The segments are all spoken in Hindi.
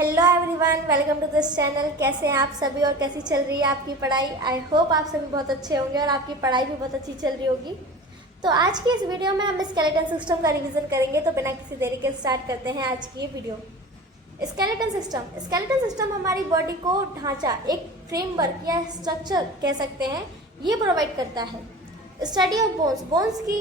Hello everyone, welcome to this channel. कैसे हैं आप सभी और कैसी चल रही है आपकी पढ़ाई। आई होप आप सभी बहुत अच्छे होंगे और आपकी पढ़ाई भी बहुत अच्छी चल रही होगी। तो आज की इस वीडियो में हम स्केलेटन सिस्टम का रिवीजन करेंगे। तो बिना किसी देरी के स्टार्ट करते हैं आज की ये वीडियो। स्केलेटन सिस्टम हमारी बॉडी को ढांचा, एक फ्रेमवर्क या स्ट्रक्चर कह सकते हैं, ये प्रोवाइड करता है। स्टडी ऑफ बोन्स की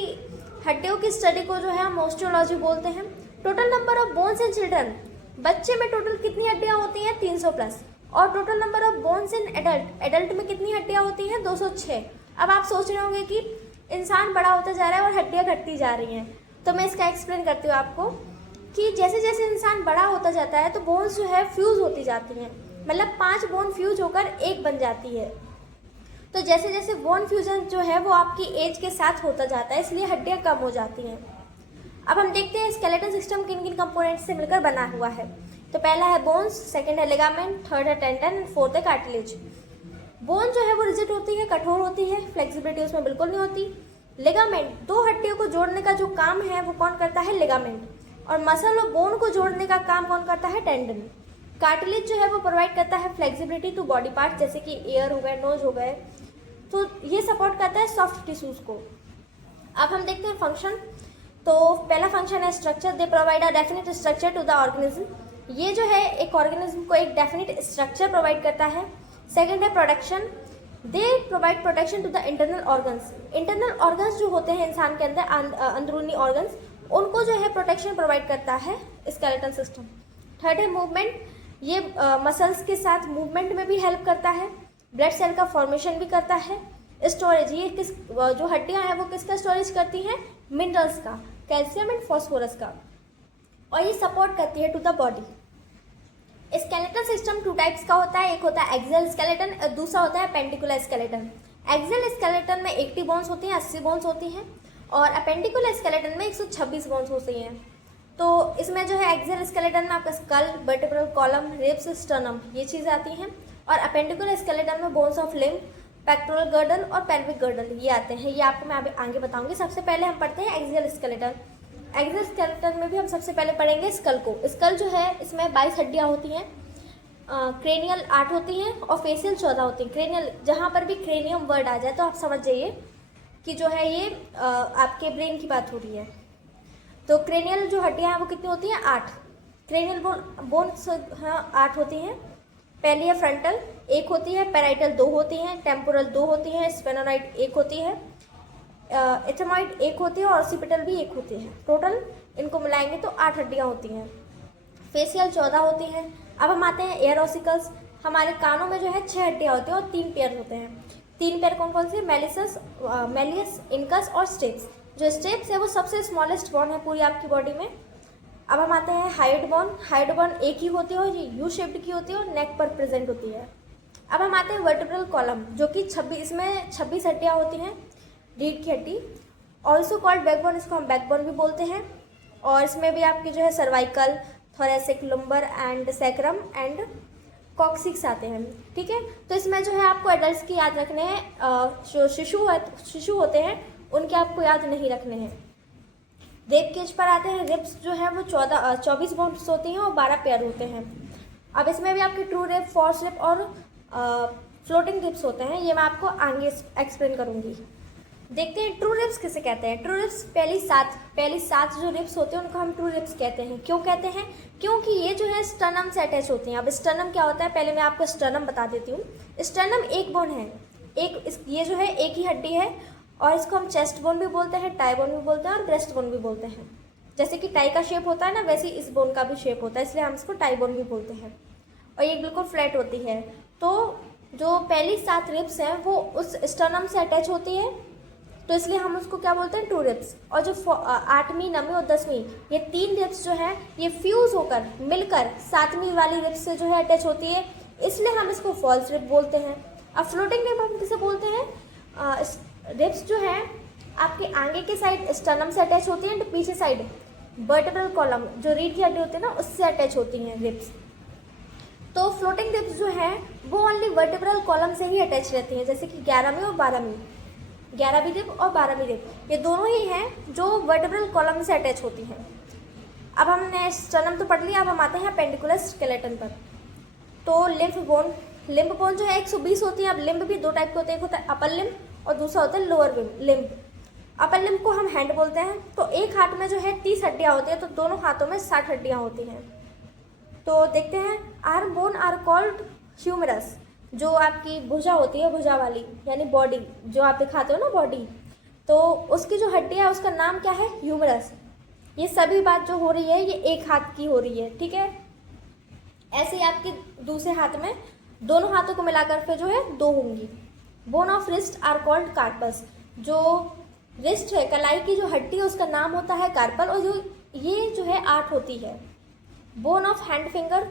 हड्डियों की स्टडी को जो है हम ऑस्टियोलॉजी बोलते हैं। Total number of bones in children, बच्चे में टोटल कितनी हड्डियां होती हैं? 300 प्लस। और total number of bones in adult में कितनी हड्डियां होती हैं? 206। अब आप सोच रहे होंगे कि इंसान बड़ा होता जा रहा है और हड्डियां घटती जा रही हैं, तो मैं इसका एक्सप्लेन करती हूँ आपको कि जैसे जैसे इंसान बड़ा होता जाता है तो बोन्स जो है फ्यूज होती जाती हैं, मतलब 5 बोन फ्यूज होकर एक बन जाती है। तो जैसे जैसे बोन फ्यूजन जो है वो आपकी एज के साथ होता जाता है, इसलिए हड्डियां कम हो जाती हैं। अब हम देखते हैं स्केलेटन सिस्टम किन किन कंपोनेंट्स से मिलकर बना हुआ है। तो पहला है बोन्स, सेकंड है लिगामेंट, थर्ड है टेंडन, फोर्थ है कार्टिलेज। बोन जो है वो रिजिड होती है, कठोर होती है, फ्लेक्सिबिलिटी उसमें बिल्कुल नहीं होती। लिगामेंट, दो हड्डियों को जोड़ने का जो काम है वो कौन करता है? लिगामेंट। और मसल और बोन को जोड़ने का काम कौन करता है? टेंडन। कार्टिलेज जो है वो प्रोवाइड करता है फ्लेक्सिबिलिटी टू बॉडी पार्ट, जैसे कि ईयर हो गए, नोज हो गए, तो ये सपोर्ट करता है सॉफ्ट टिश्यूज को। अब हम देखते हैं फंक्शन। तो पहला फंक्शन है structure. They provide a definite structure to the organism, ये जो है एक ऑर्गेनिज्म को एक डेफिनेट स्ट्रक्चर प्रोवाइड करता है। सेकंड है protection, they provide protection to the internal organs, internal organs जो होते हैं इंसान के अंदर, अंदरूनी ऑर्गन्स, उनको जो है प्रोटेक्शन प्रोवाइड करता है स्केलेटन सिस्टम। थर्ड है मूवमेंट, ये मसल्स के साथ मूवमेंट में भी हेल्प करता है, ब्लड सेल का फॉर्मेशन भी करता है। स्टोरेज, ये किस जो हड्डियां हैं वो किसका स्टोरेज करती हैं? मिनरल्स का, कैल्शियम एंड फॉस्फोरस का, और ये सपोर्ट करती है to the body. Skeleton system 2 types का होता है, एक होता है एक्सियल स्केलेटन और दूसरा होता है अपेंडिकुलर स्केलेटन। एक्सियल स्केलेटन में 80 बोन्स होती हैं, 80 बोन्स होती हैं, और अपेंडिकुलर स्केलेटन में 126 बोन्स होती हैं। तो इसमें जो है एक्सियल स्केलेटन में आपका skull, vertebral column, ribs, sternum, ये चीज़ें आती हैं, और अपेंडिकुलर स्केलेटन में bones of limb, pectoral girdle और पेल्विक गर्डल, ये आते हैं। ये आपको मैं अभी आगे बताऊंगी। सबसे पहले हम पढ़ते हैं एक्सियल स्केलेटन। एक्सियल स्केलेटन में भी हम सबसे पहले पढ़ेंगे स्कल को। स्कल जो है इसमें 22 हड्डियां होती हैं, क्रेनियल 8 होती हैं और फेशियल 14 होती हैं। क्रेनियल, जहाँ पर भी क्रेनियम वर्ड आ जाए तो आप समझ जाइए कि जो है ये आपके ब्रेन की बात हो रही है। तो क्रेनियल जो हड्डियाँ हैं वो कितनी होती हैं? 8। क्रेनियल बोन्स 8 होती हैं। पहली है फ्रंटल, 1 होती है, पैराइटल 2 होती हैं, टेम्पोरल 2 होती हैं, स्फेनोनाइड 1 होती है, एथेमॉइड 1 होती है और ऑसिपिटल भी 1 होती है। टोटल इनको मिलाएंगे तो 8 हड्डियाँ होती हैं। फेशियल 14 होती हैं। अब हम आते हैं एयर ऑसिकल्स। हमारे कानों में जो है 6 हड्डियाँ होती हैं और 3 पेयर होते हैं। 3 पेयर कौन कौन से? मेलियस, इनकस और स्टेप्स। जो स्टेप्स है वो सबसे स्मॉलेस्ट बोन है पूरी आपकी बॉडी में। अब हम आते हैं हाइड बोन। हाइड बोन एक ही होती है और ये यू शेप्ड की होती है और नेक पर प्रेजेंट होती है। अब हम आते हैं वर्टेब्रल कॉलम, जो कि 26 हड्डियाँ होती हैं, रीढ़ की हड्डी, ऑल्सो कॉल्ड बैकबोन, इसको हम बैकबोन भी बोलते हैं। और इसमें भी आपकी जो है cervical, thoracic, lumbar and sacrum and coccyx आते हैं। ठीक है, तो इसमें जो है आपको एडल्ट की याद रखने हैं, जो शिशु होते हैं उनके आपको याद नहीं रखने हैं। रिब केज पर आते हैं। रिब्स जो है वो 24 बोन्स होती हैं और 12 पेयर होते हैं। अब इसमें भी आपकी ट्रू रिब, फॉल्स रिब और फ्लोटिंग रिब्स होते हैं, ये मैं आपको आगे एक्सप्लेन करूंगी। देखते हैं ट्रू रिब्स किसे कहते हैं। ट्रू रिब्स पहली सात जो रिब्स होते हैं उनको हम ट्रू रिब्स कहते हैं। क्यों कहते हैं? क्योंकि ये जो है स्टर्नम से अटैच होती हैं। अब स्टर्नम क्या होता है, पहले मैं आपको स्टर्नम बता देती हूँ। स्टर्नम एक बोन है, ये जो है एक ही हड्डी है, और इसको हम चेस्ट बोन भी बोलते हैं, टाई बोन भी बोलते हैं और ब्रेस्ट बोन भी बोलते हैं। जैसे कि टाई का शेप होता है ना, वैसे इस बोन का भी शेप होता है, इसलिए हम इसको टाई बोन भी बोलते हैं। और ये बिल्कुल फ्लैट होती है। तो जो पहली 7 रिब्स हैं वो उस स्टर्नम से अटैच होती है, तो इसलिए हम उसको क्या बोलते हैं? True ribs. और जो 8वीं, 9वीं और 10वीं, ये 3 रिब्स जो है ये फ्यूज होकर मिलकर 7वीं वाली रिब्स से जो है अटैच होती है, इसलिए हम इसको फॉल्स रिब बोलते हैं। अब फ्लोटिंग रिब हम किसे बोलते हैं? रिब्स जो है आपके आगे के साइड स्टर्नम से अटैच होती हैं, तो पीछे साइड वर्टेब्रल कॉलम, जो रीढ़ की हड्डी होती है ना, उससे अटैच होती हैं रिब्स। तो फ्लोटिंग रिब्स जो है वो ओनली वर्टेब्रल कॉलम से ही अटैच रहती हैं, जैसे कि 11वीं और 12वीं, 11वीं रिब और 12वीं रिब, ये दोनों ही हैं जो वर्टेब्रल कॉलम से अटैच होती हैं। अब हमने स्टर्नम तो पढ़ लिया, अब हम आते हैं पेंडिकुलर स्केलेटन पर। तो लिम्फ बोन जो है 120 होती है। अब लिम्ब भी दो टाइप के होते हैं, एक होता है अपर लिम्ब और दूसरा होता है लोअर लिम्ब। अपर लिम्ब को हम हैंड बोलते हैं। तो एक हाथ में जो है 30 हड्डियाँ होती हैं, तो दोनों हाथों में 60 हड्डियाँ होती हैं। तो देखते हैं, arm bone are called humerus. जो आपकी भुजा होती है, भुजा वाली यानी बॉडी, जो आप दिखाते हो ना बॉडी, तो उसकी जो हड्डियाँ है उसका नाम क्या है? ह्यूमरस। ये सभी बात जो हो रही है ये एक हाथ की हो रही है, ठीक है। ऐसे ही आपके दूसरे हाथ में दोनों हाथों को मिलाकर फिर जो है 2 होंगी। Bone of wrist are called carpus. जो रिस्ट है, कलाई की जो हड्डी है उसका नाम होता है कार्पल, और जो है 8 होती है। बोन ऑफ हैंड फिंगर,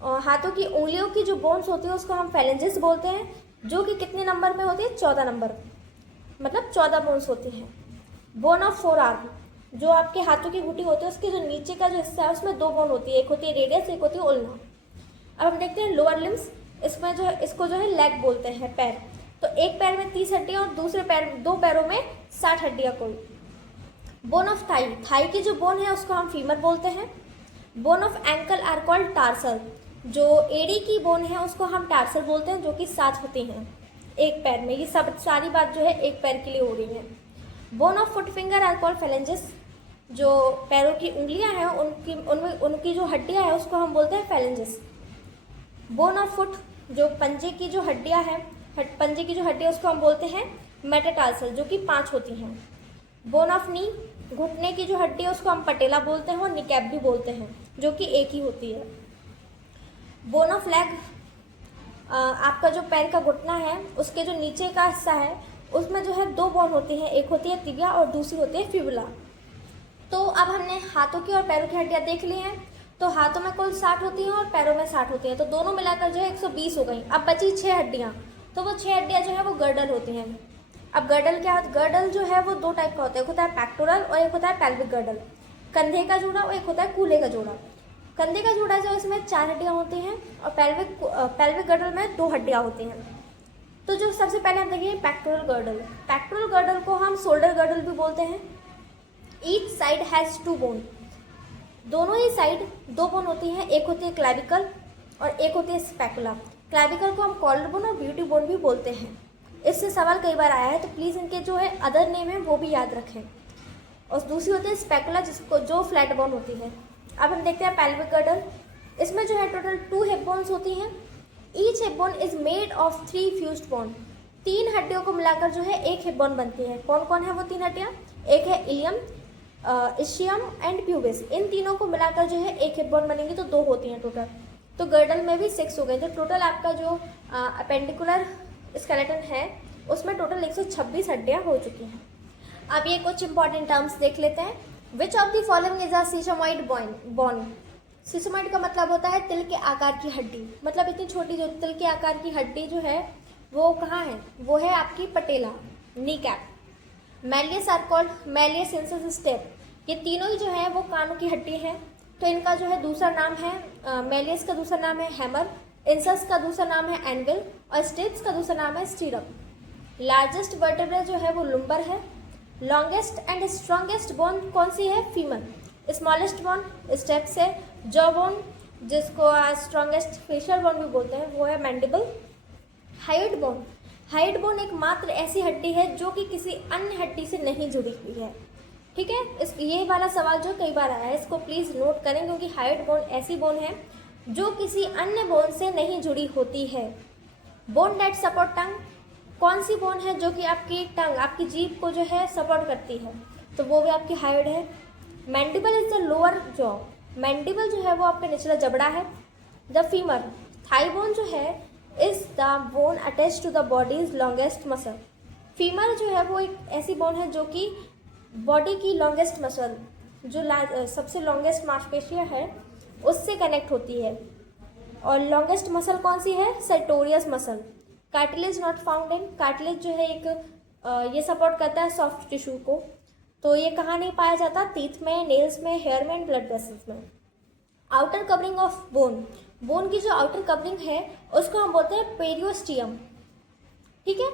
हाथों की उंगलियों की जो बोन्स होती है उसको हम फेलेंजेस बोलते हैं, जो कि कितने नंबर में होती है? 14 नंबर, मतलब 14 बोन्स होती हैं। बोन ऑफ फोर आर्म, जो आपके हाथों की घुटी होती है उसके जो नीचे का जो हिस्सा है उसमें 2 बोन होती है, एक होती है रेडियस, एक होती है उल्ना। अब हम देखते हैं लोअर लिम्स, इसमें जो है इसको जो है लेग बोलते हैं, पैर। तो एक पैर में 30 हड्डियाँ और दूसरे पैर 2 पैरों में 60 हड्डियाँ कुल। बोन ऑफ थाई की जो बोन है उसको हम फीमर बोलते हैं। Bone of ankle are called tarsal. जो एड़ी की बोन है उसको हम टार्सल बोलते हैं, जो कि 7 होती हैं एक पैर में। ये सब सारी बात जो है एक पैर के लिए हो रही है। Bone of foot finger are called phalanges. जो पैरों की उंगलियां हैं उनकी जो हड्डियां हैं उसको हम बोलते हैं फेलेंजेस। बोन ऑफ फुट, जो पंजे की जो हड्डियां हैं, पंजे की जो हड्डियां उसको हम बोलते हैं मेटाटार्सल, जो कि 5 होती हैं। बोन ऑफ नी, घुटने की जो हड्डी है उसको हम पटेला बोलते हैं और निकैप भी बोलते हैं, जो कि एक ही होती है। बोन ऑफ लेग, आपका जो पैर का घुटना है उसके जो नीचे का हिस्सा है उसमें जो है 2 बोन होती हैं, एक होती है तिबिया और दूसरी होती है फिबुला। तो अब हमने हाथों की और पैरों की हड्डियाँ देख ली हैं। तो हाथों में कुल 60 होती हैं और पैरों में 60 होती हैं, तो दोनों मिलाकर जो है 120 हो गई। अब बची 6 हड्डियाँ, तो वो 6 हड्डियाँ जो है वो गर्डल होती हैं। अब गर्डल क्या होता है? गर्डल जो है वो 2 टाइप का होता है, एक होता है पेक्टोरल और एक होता है पेल्विक गर्डल। कंधे का जोड़ा और एक होता है कूल्हे का जोड़ा। कंधे का जोड़ा जो इसमें 4 हड्डियाँ होती हैं और पेल्विक गर्डल में 2 हड्डियाँ होती हैं। तो जो सबसे पहले हम देखेंगे पेक्टोरल गर्डल। पेक्टोरल गर्डल को हम शोल्डर गर्डल भी बोलते हैं। Each side has 2 bone. दोनों ही साइड 2 बोन होती हैं, एक होती है क्लैविकल और एक होती है स्पैकुला। क्लैविकल को हम कॉलर बोन और ब्यूटी बोन भी बोलते हैं। इससे सवाल कई बार आया है, तो प्लीज़ इनके जो है अदर नेम है वो भी याद रखें। और दूसरी होती है स्पैकुला, जिसको जो फ्लैट बोन होती है। अब हम देखते हैं पेल्विक गर्डल। इसमें जो है टोटल 2 हिप बोन्स होती हैं। Each hip bone is made of 3 fused bone. 3 हड्डियों को मिलाकर जो है एक हिप बोन बनती है। कौन कौन है वो 3 हड्डियाँ? एक है इलियम, इशियम एंड प्यूबिस। इन तीनों को मिलाकर जो है एक हिप बोन बनेंगी, तो 2 होती हैं टोटल। तो गर्डल में भी 6 हो गए। तो टोटल आपका जो अपेंडिकुलर स्केलेटन है उसमें टोटल 126 हड्डियाँ हो चुकी हैं। अब ये कुछ इंपॉर्टेंट टर्म्स देख लेते हैं। Which of the following is a sesamoid bone. Sesamoid का मतलब होता है तिल के आकार की हड्डी। मतलब इतनी छोटी जो तिल के आकार की हड्डी जो है वो कहाँ है? वो है आपकी patella, knee cap. Malleus are called malleus incus stapes. ये तीनों ही जो है वो कानों की हड्डी है। तो इनका जो है दूसरा नाम है, मैलियस का दूसरा नाम है हैमर, इंसस का दूसरा नाम है एंगल और स्टेप्स का दूसरा नाम है स्टीरप। लार्जेस्ट वर्टेब्रे जो है वो लुम्बर है। लॉन्गेस्ट एंड स्ट्रॉन्गेस्ट बोन कौन सी है? फीमर। स्मॉलेस्ट बोन स्टेप्स है। जॉ बोन, जिसको स्ट्रॉन्गेस्ट फेशियल बोन भी बोलते हैं, वो है mandible. Hide bone, hide bone एक मात्र ऐसी हड्डी है जो कि किसी अन्य हड्डी से नहीं जुड़ी हुई है। ठीक है, ये वाला सवाल जो कई बार आया है इसको प्लीज़ नोट करें, क्योंकि हाइड बोन ऐसी बोन है जो किसी अन्य बोन से नहीं जुड़ी होती है। बोन डेट सपोर्ट टंग, कौन सी बोन है जो कि आपकी टंग, आपकी जीभ को जो है सपोर्ट करती है? तो वो भी आपकी हाइड है। Mandible is the lower jaw. Mandible जो है वो आपका निचला जबड़ा है। द फीमर, थाई बोन जो है is the bone attach to the body's longest muscle. Femur जो है वो एक ऐसी बोन है जो कि बॉडी की लॉन्गेस्ट मसल, जो सबसे लॉन्गेस्ट मांसपेशियाँ है उससे कनेक्ट होती है। और लॉन्गेस्ट मसल कौन सी है? Sartorius muscle. Cartilage not found in, cartilage जो है एक ये सपोर्ट करता है सॉफ्ट टिश्यू को, तो ये कहाँ नहीं पाया जाता? टीथ में, नेल्स में, हेयर में एंड ब्लड वेसल्स में। Outer covering of bone, bone की जो आउटर कवरिंग है उसको हम बोलते हैं पेरियोस्टियम। ठीक है,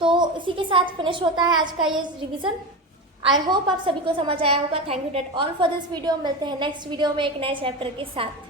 तो इसी के साथ फिनिश होता है आज का ये रिवीजन। आई होप आप सभी को समझ आया होगा। Thank you that all for this video. मिलते हैं नेक्स्ट वीडियो में एक नए चैप्टर के साथ।